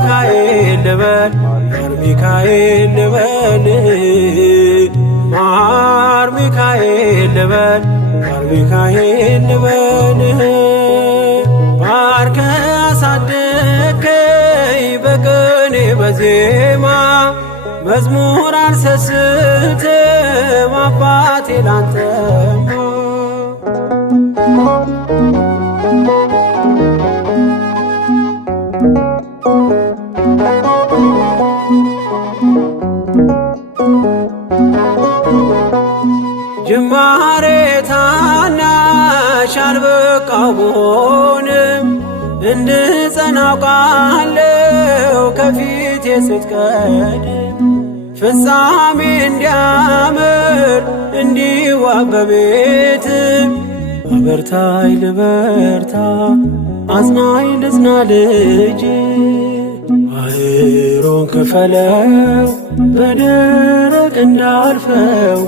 ሚካኤል ልበል ማር ሚካኤል ልበል ማር ሚካኤል ልበል ማር ሚካኤል ልበል ባርከ አሳደከኝ በቅኔ በዜማ መዝሙር አልሰስትም አባቴ ላንተማ ጅማሬ ታናሽ አልበቃው ብሆንም እንድጸና አውቃለሁ ከፊቴ ስትቀድም ፍጻሜ እንዲያምር እንዲዋብ በቤት አበርታይ ልበርታ አጽናኝ ልጽና ልጅ ባህሩን ክፈለው በደረቅ እንዳልፈው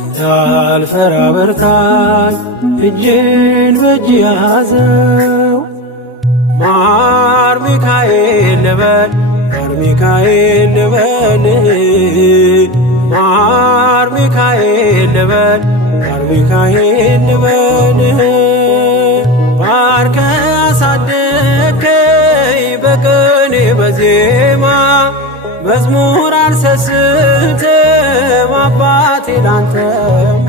እንዳልፈራ በርታኝ እጄን በእጅ ያዘው ማር ሚካኤል ልበል ማር ሚካኤል ልበል ማር ሚካኤል ልበል ማር ሚካኤል ልበል ባርከ አሳደከኝ በቅኔ በዜማ መዝሙር አልሰስትም አባቴ ላንተማ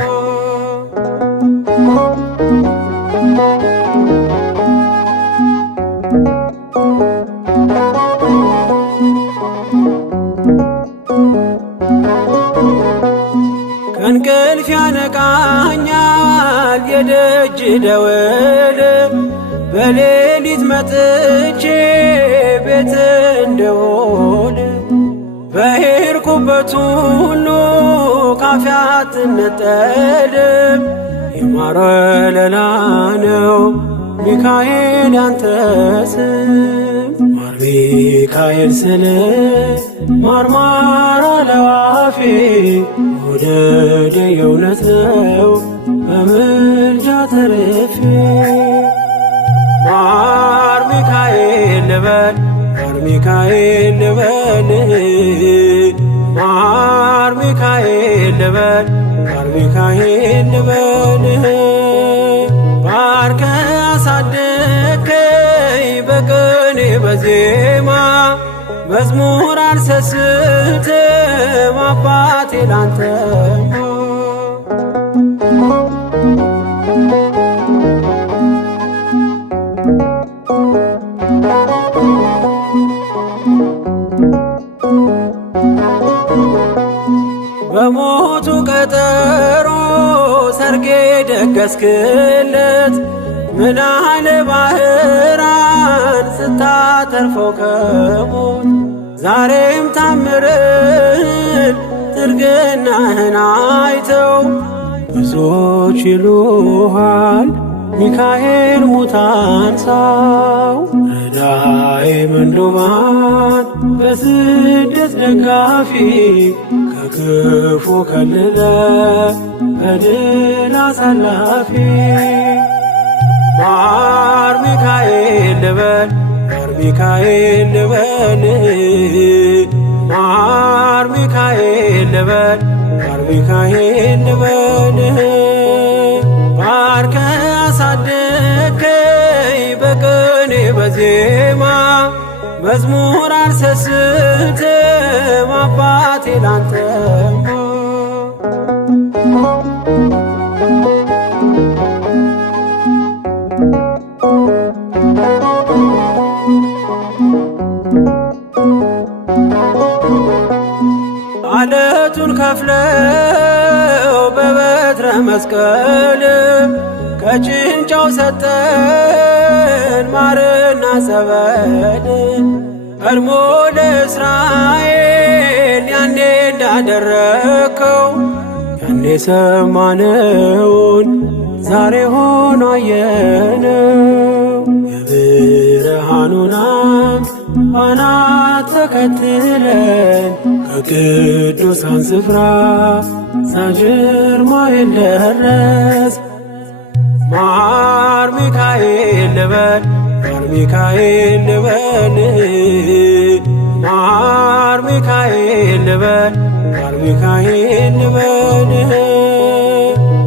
ከእንቅልፍ ያነቃኛል የደጅ ደወል በሌሊት መጥቼ ቤት እንደውል በሄድኩበት ሁሉ ካፌ አትነጠልም የማር ወለላ ነው ሚካኤል ያንተ ስም ማር ሚካኤል ስል ማርማር አለው አፌ መውደድ የእውነት ነው በምልጃ ተርፌ ማር ሚካኤል ልበል ማር ሚካኤል ልበል ማር ሚካኤል ልበል ማር ሚካኤል ልበል ባርከ አሳደከኝ በቅኔ በዜማ መዝሙር አልሰስትም አባቴ ላንተማ በሞቱ ቀጠሮ ሰርጌ ደገስክለት ምን አለ ባህራን ስታተርፈው ከሞት ዛሬም ታምርን ትርግናህን አይተው ብዙዎች ይሉሃል ሚካኤል ሙታን ሳው ረዳኤ ምንዱባን በስደት ደጋፊ ከክፉ ከልለ በድል አሳላፊ ማር ሚካኤል ልበል ማር ሚካኤል ልበል ማር ሚካኤል ልበል ማር ሚካኤል ልበል ባርከ አሳደከኝ በቅኔ በዜማ መዝሙር አልሰስትም አባቴ ላንተማ አለቱን ከፍለው በበትረ መስቀል ከጭንጫው ሰጠን ማርና ጸበል ቀድሞ ለእስራኤል ያኔ እንዳደረከው ያኔ ሰማነውን ዛሬ ሆኖ አየነው የብርሃኑን አምድ አናት ተከትለን ከቅዱሳን ስፍራ ሳጅር ማይል ደረስ ማር ሚካኤል ልበል ማር ሚካኤል ልበል ማር ሚካኤል ልበል ማር ሚካኤል ልበል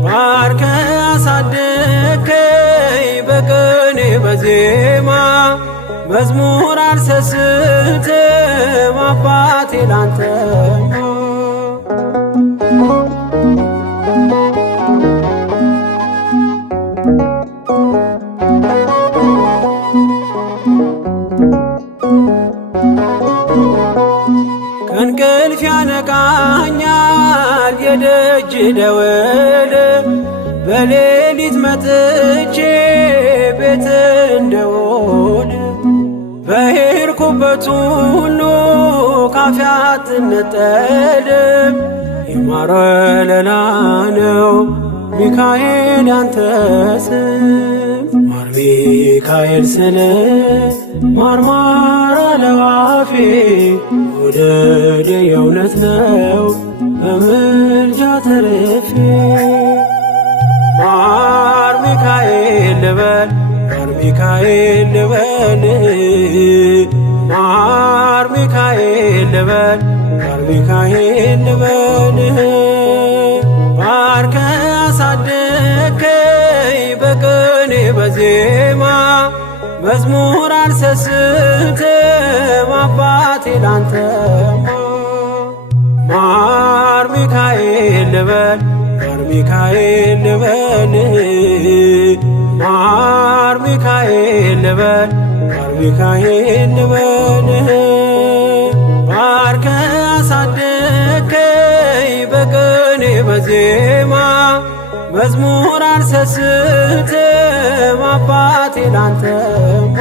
ባርከ አሳደከኝ በቅኔ በዜማ መዝሙር አልሰስትም አባቴ ላንተማ ከእንቅልፍ ያነቃኛል የደጅ ደወል በሌሊት መጥቼ ቤት እንደውል በሄድኩበት ሁሉ ካፌ አትነጠልም የማር ወለላ ነው ሚካኤል ያንተ ስም ማር ሚካኤል ስል ማርማር አለው አፌ መውደድ የእውነት ነው በምልጃ ተርፌ ማር ሚካኤል ልበል ማር ሚካኤል ልበል ማር ሚካኤል ልበል ማር ሚካኤል ልበል ባርከ አሳደከኝ በቅኔ በዜማ መዝሙር አልሰስትም አባቴ ላንተማ ማር ሚካኤል ልበል ማር ሚካኤል ልበል ማር ሚካኤል ልበል ማር ሚካኤል ልበል ባርከ አሳደከኝ በቅኔ በዜማ መዝሙር አልሰስትም አባቴ ላንተማ